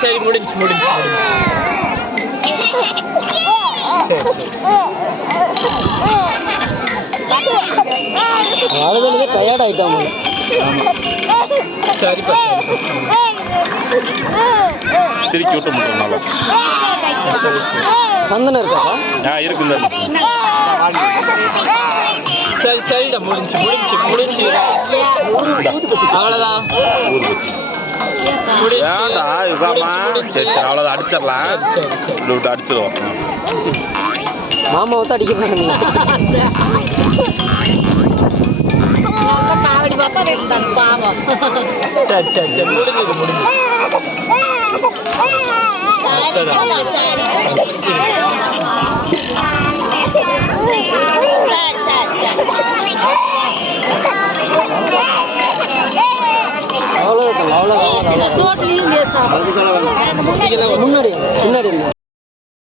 சரி முடிஞ்சு அழுதுலயே டயர்ட் ஆயிட்டோம். சரிப்பா திருக்கி விட்டு முடியும். சந்தனம் இருக்காப்பா? இருக்குல்ல. சரி சரிடா முடிஞ்சு அவ்வளோதான். வேண்டா இதாம்மா. சரி அவ்வளோதான், அடிச்சிடலாம். விட்டு அடிச்சிடுவோம். மாமா வந்து அடிக்கிறேன். சரி முடிஞ்சு அவ்வளோ முன்னாடி